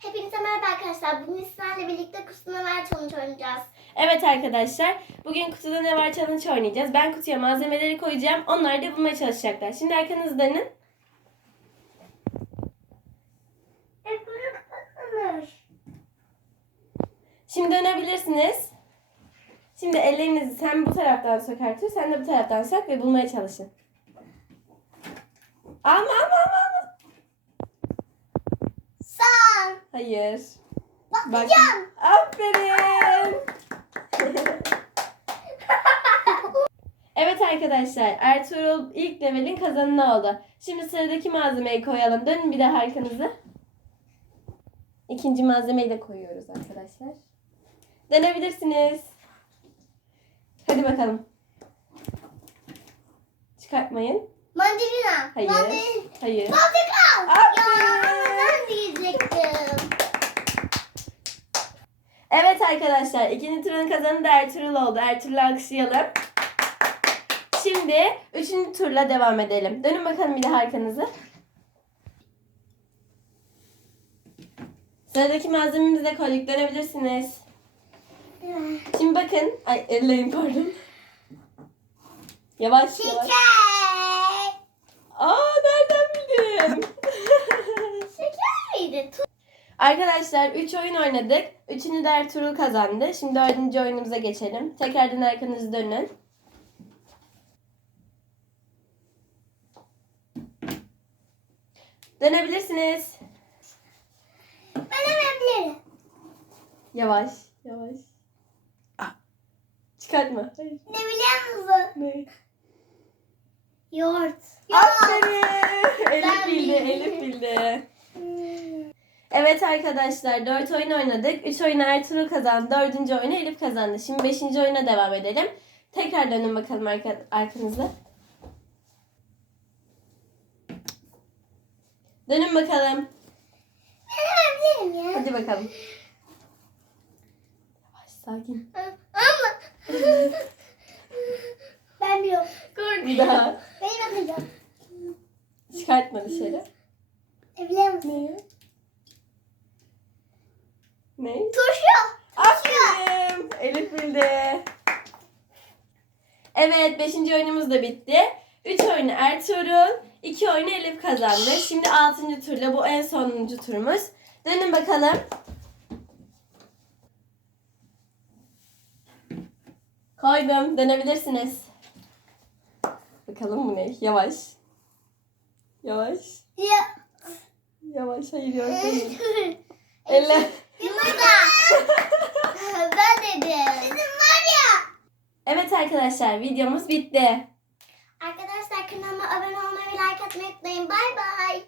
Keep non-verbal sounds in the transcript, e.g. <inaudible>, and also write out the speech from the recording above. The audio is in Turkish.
Hepinize merhaba arkadaşlar. Bugün sizlerle birlikte kutusuna ver challenge oynayacağız. Evet arkadaşlar, bugün kutuda ne var challenge oynayacağız. Ben kutuya malzemeleri koyacağım, onlar da bulmaya çalışacaklar. Şimdi arkanızı dönün. Şimdi dönebilirsiniz. Şimdi ellerinizi sen bu taraftan sok Ertuğrul, sen de bu taraftan sok ve bulmaya çalışın. Alma alma alma alma. Sen. Hayır. Bak. Bakacağım. Aferin. <laughs> evet arkadaşlar Ertuğrul ilk levelin kazananı oldu. Şimdi sıradaki malzemeyi koyalım. Dönün bir de arkanızı. İkinci malzemeyi de koyuyoruz arkadaşlar. Dönebilirsiniz. Hadi bakalım. Çıkartmayın. Mandalina. Hayır. Mandalina. Hayır. Ya Aferin. ben diyecektim. Arkadaşlar ikinci turun kazanı da Ertuğrul oldu. Ertuğrul'u alkışlayalım. Şimdi üçüncü turla devam edelim. Dönün bakalım bir de arkanızı. Sıradaki malzememizi de koyduk. Dönebilirsiniz. Şimdi bakın. Ay ellerim pardon. Yavaş yavaş. Şeker. Arkadaşlar 3 oyun oynadık. Üçünü de Ertuğrul kazandı. Şimdi dördüncü oyunumuza geçelim. Tekrardan arkanızı dönün. Dönebilirsiniz. Ben hemen bilirim. Yavaş, yavaş. Ah. Çıkartma. Hayır. Ne biliyor musun? Ne? Yoğurt. Aferin. Elif bildi. Elif bildi. Evet arkadaşlar 4 oyun oynadık. 3 oyunu Ertuğrul kazandı. 4. oyunu Elif kazandı. Şimdi 5. oyuna devam edelim. Tekrar dönün bakalım arka, arkanıza. Dönün bakalım. Ben ya. Hadi bakalım. Yavaş sakin. Ama. ben biliyorum. Bir daha. Benim atacağım. Çıkartma dışarı. Biliyor musun? Ne? Turşu. Aferin. Elif bildi. Evet 5. oyunumuz da bitti. 3 oyunu Ertuğrul, 2 oyunu Elif kazandı. Şimdi 6. turla bu en sonuncu turumuz. Dönün bakalım. Koydum. Dönebilirsiniz. Bakalım bu ne? Yavaş. Yavaş. Ya. Yavaş. Hayır yavaş <laughs> değil. Elle. Yumurta. ben dedim. Bizim var ya. Evet arkadaşlar videomuz bitti. Arkadaşlar kanalıma abone olmayı ve like atmayı unutmayın. Bay bay.